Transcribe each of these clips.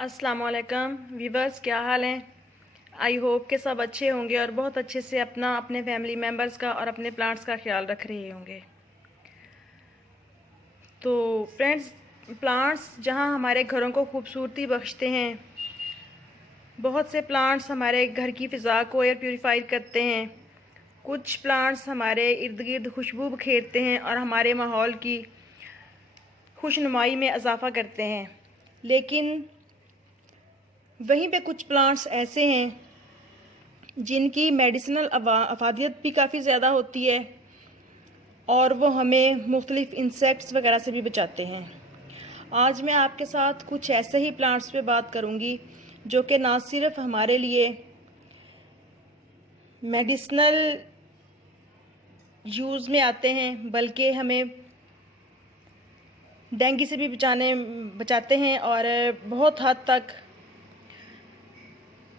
अस्सलाम वालेकुम व्यूवर्स, क्या हाल हैं। आई होप के सब अच्छे होंगे और बहुत अच्छे से अपने फैमिली मेम्बर्स का और अपने प्लांट्स का ख्याल रख रहे होंगे। तो फ्रेंड्स, प्लांट्स जहां हमारे घरों को खूबसूरती बख्शते हैं, बहुत से प्लांट्स हमारे घर की फ़िज़ा को एयर प्योरीफाई करते हैं। कुछ प्लांट्स हमारे इर्द गिर्द खुशबू बिखेरते हैं और हमारे माहौल की खुशनुमाई में इजाफ़ा करते हैं। लेकिन वहीं पे कुछ प्लांट्स ऐसे हैं जिनकी मेडिसिनल अफादियत भी काफ़ी ज़्यादा होती है और वो हमें मुख्तलिफ़ इंसेक्ट्स वगैरह से भी बचाते हैं। आज मैं आपके साथ कुछ ऐसे ही प्लांट्स पे बात करूंगी जो कि ना सिर्फ हमारे लिए मेडिसिनल यूज़ में आते हैं बल्कि हमें डेंगू से भी बचाते हैं और बहुत हद तक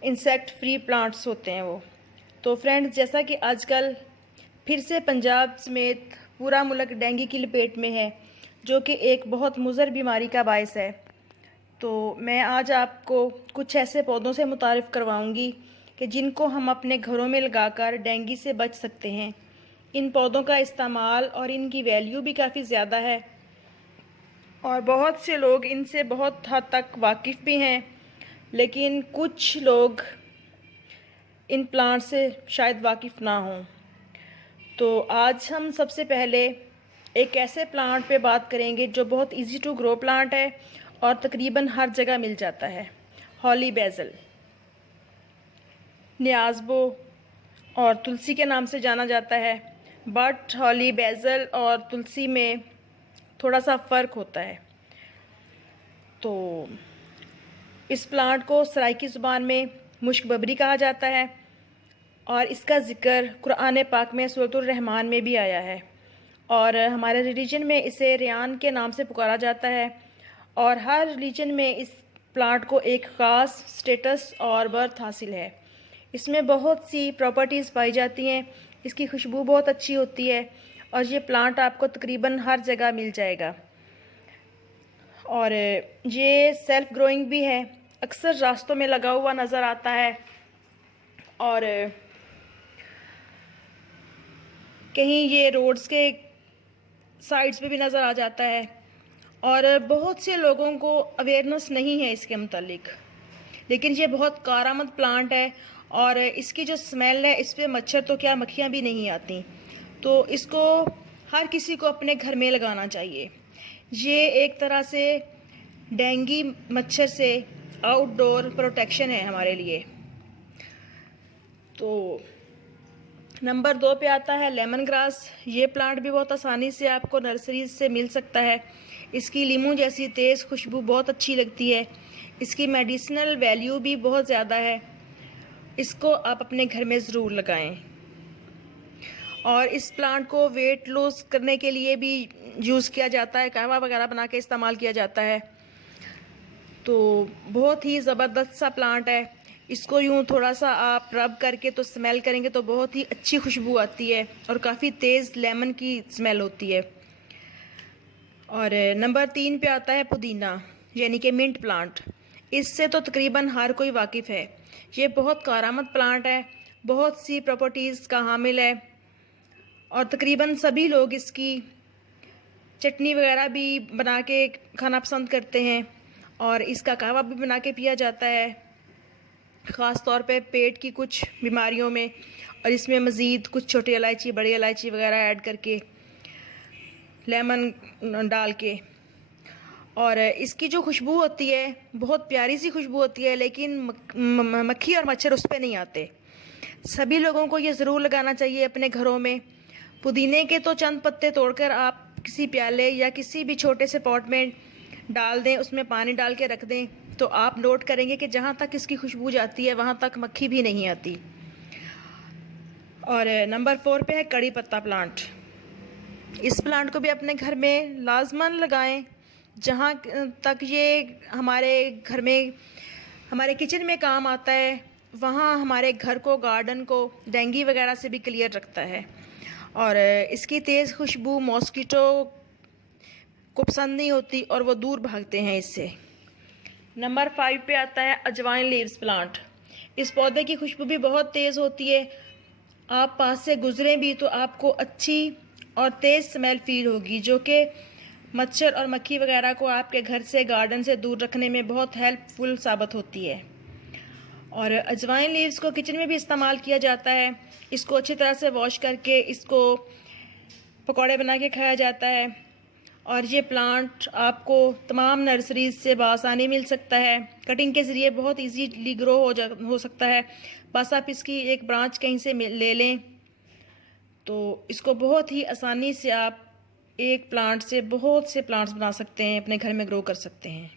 इंसेक्ट फ्री प्लांट्स होते हैं वो। तो फ्रेंड्स, जैसा कि आजकल फिर से पंजाब समेत पूरा मुल्क डेंगू की लपेट में है, जो कि एक बहुत मुज़र बीमारी का बायस है। तो मैं आज आपको कुछ ऐसे पौधों से मुतारिफ़ करवाऊंगी कि जिनको हम अपने घरों में लगाकर डेंगू से बच सकते हैं। इन पौधों का इस्तेमाल और इनकी वैल्यू भी काफ़ी ज़्यादा है और बहुत से लोग इनसे बहुत हद तक वाकिफ़ भी हैं, लेकिन कुछ लोग इन प्लांट से शायद वाकिफ़ ना हों। तो आज हम सबसे पहले एक ऐसे प्लांट पे बात करेंगे जो बहुत इजी टू ग्रो प्लांट है और तकरीबन हर जगह मिल जाता है। हॉली बेज़ल, न्याज़बो और तुलसी के नाम से जाना जाता है, बट हॉली बेज़ल और तुलसी में थोड़ा सा फ़र्क होता है। तो इस प्लांट को सराइकी ज़ुबान में मुश्क बबरी कहा जाता है और इसका ज़िक्र कुरान पाक में सूरतुर रहमान में भी आया है और हमारे रिलीजन में इसे रियान के नाम से पुकारा जाता है और हर रिलीजन में इस प्लांट को एक ख़ास स्टेटस और बर्थ हासिल है। इसमें बहुत सी प्रॉपर्टीज़ पाई जाती हैं। इसकी खुशबू बहुत अच्छी होती है और ये प्लांट आपको तकरीबन हर जगह मिल जाएगा और ये सेल्फ ग्रोइंग भी है। अक्सर रास्तों में लगा हुआ नज़र आता है और कहीं ये रोड्स के साइड्स पे भी नज़र आ जाता है और बहुत से लोगों को अवेयरनेस नहीं है इसके मुतालिक। लेकिन ये बहुत कारआमद प्लांट है और इसकी जो स्मेल है, इस पर मच्छर तो क्या मक्खियाँ भी नहीं आती। तो इसको हर किसी को अपने घर में लगाना चाहिए। ये एक तरह से डेंगू मच्छर से आउटडोर प्रोटेक्शन है हमारे लिए। तो नंबर 2 पे आता है लेमन ग्रास। ये प्लांट भी बहुत आसानी से आपको नर्सरी से मिल सकता है। इसकी लीमू जैसी तेज़ खुशबू बहुत अच्छी लगती है। इसकी मेडिसिनल वैल्यू भी बहुत ज़्यादा है। इसको आप अपने घर में ज़रूर लगाएं और इस प्लांट को वेट लॉस करने के लिए भी यूज़ किया जाता है। कहवा वगैरह बना के इस्तेमाल किया जाता है। तो बहुत ही ज़बरदस्त सा प्लांट है। इसको यूँ थोड़ा सा आप रब करके तो स्मेल करेंगे तो बहुत ही अच्छी खुशबू आती है और काफ़ी तेज़ लेमन की स्मेल होती है। और नंबर 3 पे आता है पुदीना, यानी कि मिंट प्लांट। इससे तो तकरीबन हर कोई वाकिफ़ है। ये बहुत कारआमद प्लांट है, बहुत सी प्रॉपर्टीज़ का हामिल है और तकरीबन सभी लोग इसकी चटनी वगैरह भी बना के खाना पसंद करते हैं और इसका कहवा भी बना के पिया जाता है, ख़ास तौर पे पेट की कुछ बीमारियों में। और इसमें मज़ीद कुछ छोटी इलायची, बड़ी इलायची वगैरह ऐड करके, लेमन डाल के, और इसकी जो खुशबू होती है बहुत प्यारी सी खुशबू होती है, लेकिन मक्खी और मच्छर उस पर नहीं आते। सभी लोगों को ये ज़रूर लगाना चाहिए अपने घरों में। पुदीने के तो चंद पत्ते तोड़कर आप किसी प्याले या किसी भी छोटे से पॉट में डाल दें, उसमें पानी डाल के रख दें, तो आप नोट करेंगे कि जहाँ तक इसकी खुशबू जाती है वहाँ तक मक्खी भी नहीं आती। और नंबर 4 पे है कड़ी पत्ता प्लांट। इस प्लांट को भी अपने घर में लाजमन लगाएं। जहाँ तक ये हमारे घर में, हमारे किचन में काम आता है, वहाँ हमारे घर को, गार्डन को डेंगू वगैरह से भी क्लियर रखता है। और इसकी तेज़ खुशबू मॉस्किटो को पसंद नहीं होती और वो दूर भागते हैं इससे। नंबर 5 पे आता है अजवाइन लीव्स प्लांट। इस पौधे की खुशबू भी बहुत तेज़ होती है। आप पास से गुजरें भी तो आपको अच्छी और तेज़ स्मेल फील होगी, जो कि मच्छर और मक्खी वगैरह को आपके घर से, गार्डन से दूर रखने में बहुत हेल्पफुल साबित होती है। और अजवाइन लीव्स को किचन में भी इस्तेमाल किया जाता है। इसको अच्छी तरह से वॉश करके इसको पकौड़े बना के खाया जाता है। और ये प्लांट आपको तमाम नर्सरीज से बआसानी मिल सकता है। कटिंग के ज़रिए बहुत इजीली ग्रो हो सकता है। बस आप इसकी एक ब्रांच कहीं से ले लें तो इसको बहुत ही आसानी से आप एक प्लांट से बहुत से प्लांट्स बना सकते हैं, अपने घर में ग्रो कर सकते हैं।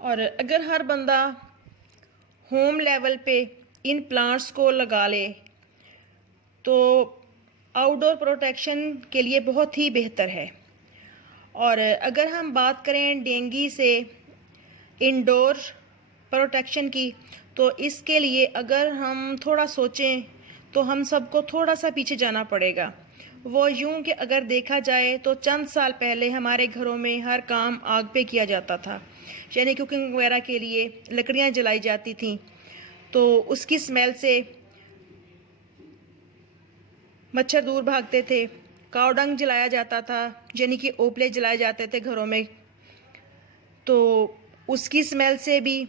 और अगर हर बंदा होम लेवल पे इन प्लांट्स को लगा ले तो आउटडोर प्रोटेक्शन के लिए बहुत ही बेहतर है। और अगर हम बात करें डेंगू से इंडोर प्रोटेक्शन की, तो इसके लिए अगर हम थोड़ा सोचें तो हम सबको थोड़ा सा पीछे जाना पड़ेगा। वो यूं कि अगर देखा जाए तो चंद साल पहले हमारे घरों में हर काम आग पे किया जाता था, यानी कुकिंग वगैरह के लिए लकड़ियां जलाई जाती थीं, तो उसकी स्मेल से मच्छर दूर भागते थे। काव डंग जलाया जाता था, यानी कि ओपले जलाए जाते थे घरों में, तो उसकी स्मेल से भी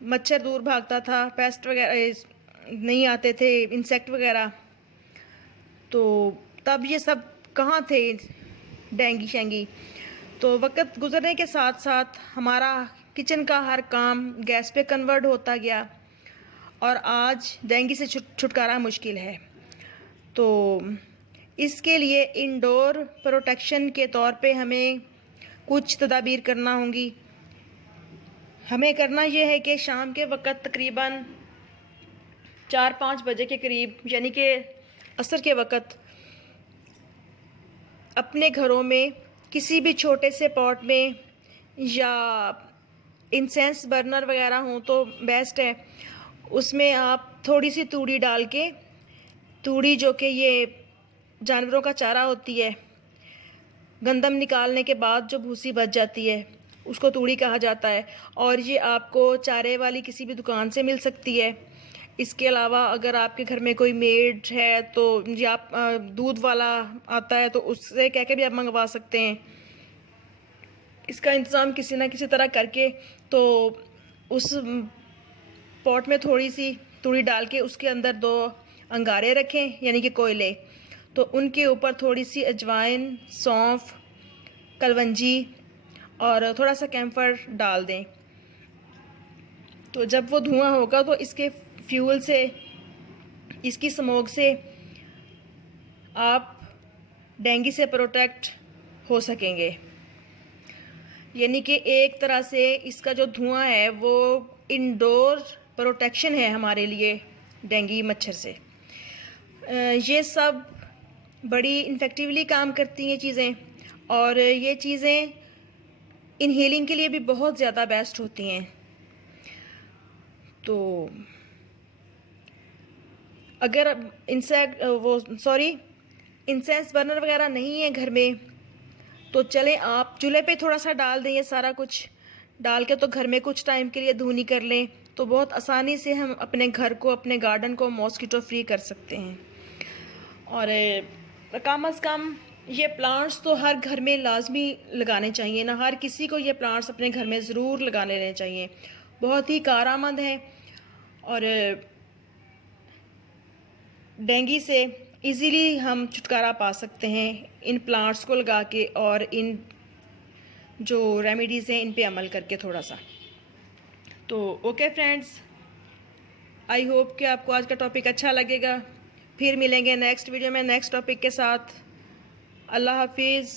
मच्छर दूर भागता था, पेस्ट वगैरह नहीं आते थे, इंसेक्ट वगैरह। तो तब ये सब कहाँ थे डेंगू शेंगी। तो वक्त गुजरने के साथ साथ हमारा किचन का हर काम गैस पे कन्वर्ट होता गया और आज डेंगू से छुटकारा मुश्किल है। तो इसके लिए इंडोर प्रोटेक्शन के तौर पे हमें कुछ तदाबीर करना होंगी। हमें करना यह है कि शाम के वक़्त तकरीबन 4-5 बजे के करीब, यानी कि असर के वक़्त, अपने घरों में किसी भी छोटे से पॉट में या इंसेंस बर्नर वगैरह हो तो बेस्ट है, उसमें आप थोड़ी सी तूड़ी डाल के, तूड़ी जो कि ये जानवरों का चारा होती है, गंदम निकालने के बाद जो भूसी बच जाती है उसको तूड़ी कहा जाता है, और ये आपको चारे वाली किसी भी दुकान से मिल सकती है। इसके अलावा अगर आपके घर में कोई मेड है तो या आप दूध वाला आता है तो उससे कह के भी आप मंगवा सकते हैं। इसका इंतज़ाम किसी ना किसी तरह करके तो उस पॉट में थोड़ी सी तूड़ी डाल के उसके अंदर 2 अंगारे रखें, यानी कि कोयले, तो उनके ऊपर थोड़ी सी अजवाइन, सौंफ, कलवंजी और थोड़ा सा कैम्फर डाल दें। तो जब वो धुआं होगा तो इसके फ्यूल से, इसकी स्मोक से आप डेंगू से प्रोटेक्ट हो सकेंगे। यानी कि एक तरह से इसका जो धुआं है वो इंडोर प्रोटेक्शन है हमारे लिए डेंगू मच्छर से। ये सब बड़ी इफ़ेक्टिवली काम करती हैं चीज़ें, और ये चीज़ें इनहेलिंग के लिए भी बहुत ज़्यादा बेस्ट होती हैं। तो अगर इंसेंस बर्नर वगैरह नहीं है घर में तो चलें आप चूल्हे पे थोड़ा सा डाल दें, ये सारा कुछ डाल के तो घर में कुछ टाइम के लिए धुनी कर लें, तो बहुत आसानी से हम अपने घर को, अपने गार्डन को मॉस्किटो फ्री कर सकते हैं। और कम अज़ कम ये प्लांट्स तो हर घर में लाजमी लगाने चाहिए ना, हर किसी को ये प्लांट्स अपने घर में ज़रूर लगाने लेने चाहिए। बहुत ही कारआमद हैं और डेंगू से इजीली हम छुटकारा पा सकते हैं इन प्लांट्स को लगा के और इन जो रेमेडीज़ हैं इन पे अमल करके थोड़ा सा। तो ओके फ्रेंड्स, आई होप कि आपको आज का टॉपिक अच्छा लगेगा। फिर मिलेंगे नेक्स्ट वीडियो में नेक्स्ट टॉपिक के साथ। अल्लाह हाफिज़।